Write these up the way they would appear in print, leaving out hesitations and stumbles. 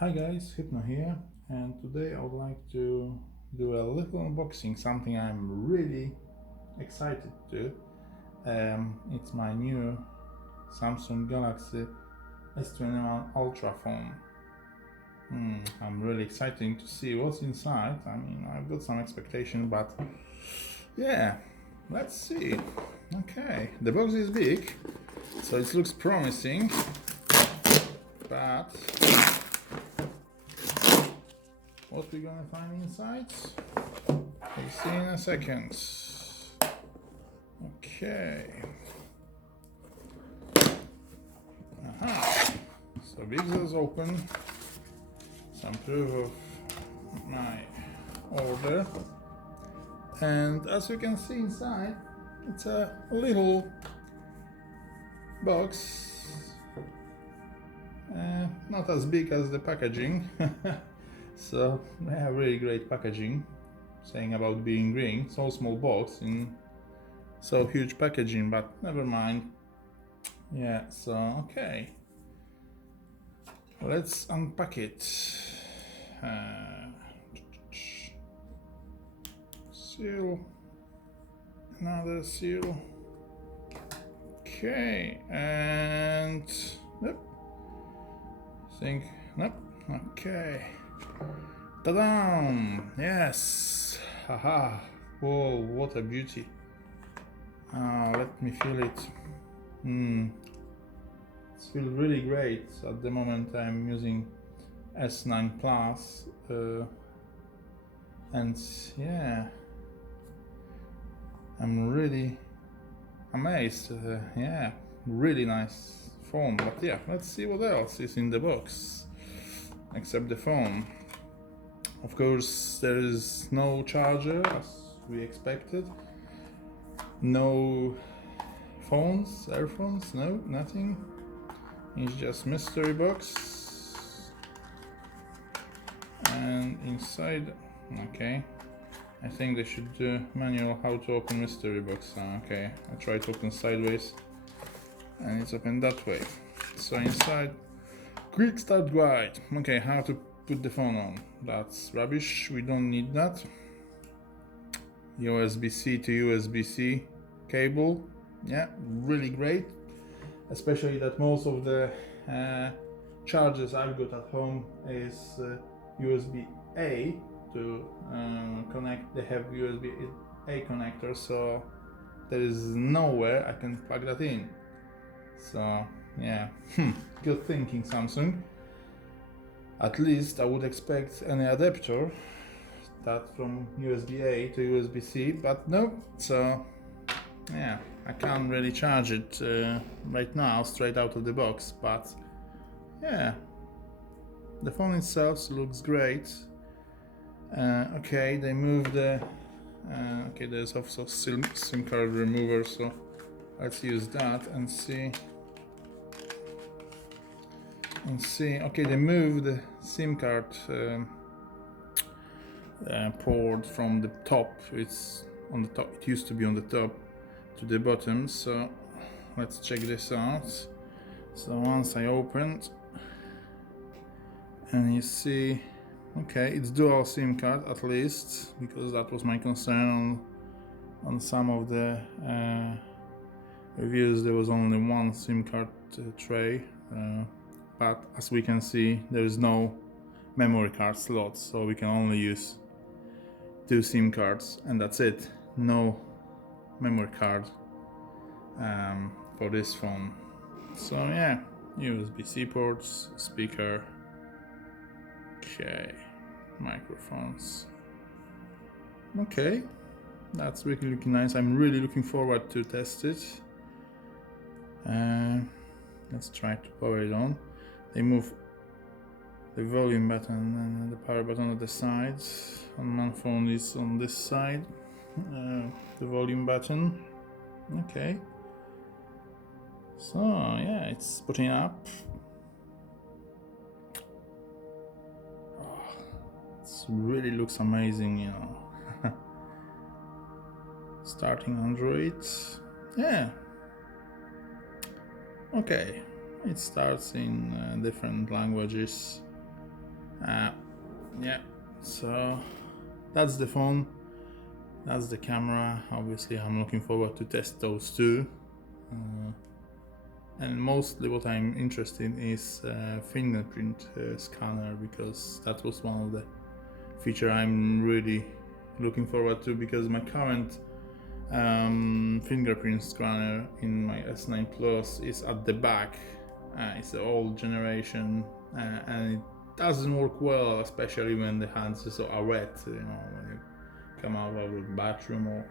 Hi guys, Hypno here, and today I would like to do a little unboxing, something I'm really excited to. It's my new Samsung Galaxy S21 Ultra phone. I'm really excited to see what's inside. I mean, I've got some expectation, but yeah, let's see. Okay, the box is big, so it looks promising, but what we're gonna find inside, we'll see in a second. Okay. Aha. So big is open. Some proof of my order. And as you can see inside, it's a little box. Not as big as the packaging. So they have really great packaging, saying about being green. So small box in so huge packaging, but never mind. Yeah, so okay, let's unpack it. Seal, another seal. Okay, and nope. Think nope. Okay. Ta-da! Yes! Haha! Whoa, what a beauty! Let me feel it. It feels really great. At the moment I'm using S9 Plus, and yeah, I'm really amazed. Yeah, really nice phone. But yeah, let's see what else is in the box except the phone. Of course, there is no charger as we expected. No phones, earphones, no, nothing. It's just mystery box. And inside, okay. I think they should do manual how to open mystery box. Okay, I try to open sideways and it's open that way. So inside, quick start guide. Okay, how to put the phone on. That's rubbish, we don't need that. USB-C to USB-C cable. Yeah, really great. Especially that most of the chargers I've got at home is USB-A to connect. They have USB-A connector, so there is nowhere I can plug that in. So yeah, good thinking, Samsung. At least I would expect any adapter that from USB-A to USB-C, but no. So yeah, I can't really charge it right now straight out of the box, but yeah, the phone itself looks great. Okay, they moved the okay, there's also SIM card remover, so let's use that and see. Okay, they moved the SIM card port from the top. It's on the top. It used to be on the top to the bottom. So let's check this out. So once I opened, and you see, okay, it's dual SIM card at least, because that was my concern on some of the reviews. There was only one SIM card tray. But as we can see, there is no memory card slot, so we can only use 2 SIM cards, and that's it. No memory card for this phone. So yeah, USB-C ports, speaker, okay, microphones. Okay, that's really looking nice. I'm really looking forward to test it. Let's try to power it on. They move the volume button and the power button at the sides. On my phone is on this side, the volume button. Okay. So yeah, it's putting up. Oh, it really looks amazing, you know. Starting Android. Yeah. Okay. It starts in different languages. Yeah, so that's the phone, that's the camera. Obviously I'm looking forward to test those two, and mostly what I'm interested in is fingerprint scanner, because that was one of the feature I'm really looking forward to, because my current fingerprint scanner in my S9 Plus is at the back. It's the old generation, and it doesn't work well, especially when the hands are wet, you know, when you come out of the bathroom or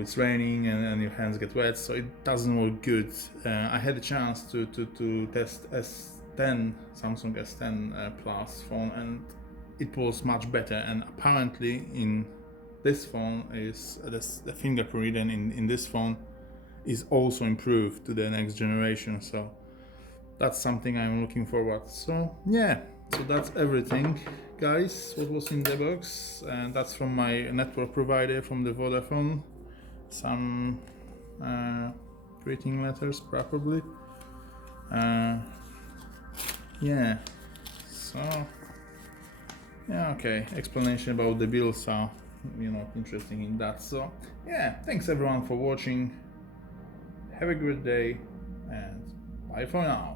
it's raining and your hands get wet, so it doesn't work good. I had a chance to test S10, Samsung S10 Plus phone, and it was much better, and apparently in this phone is the fingerprint reading in this phone is also improved to the next generation, so that's something I'm looking forward. So yeah, so that's everything, guys, what was in the box, and that's from my network provider, from the Vodafone. Some greeting letters probably. Yeah, so yeah, okay, explanation about the bills are, you know, interesting in that. So yeah, thanks everyone for watching, have a good day, and bye for now.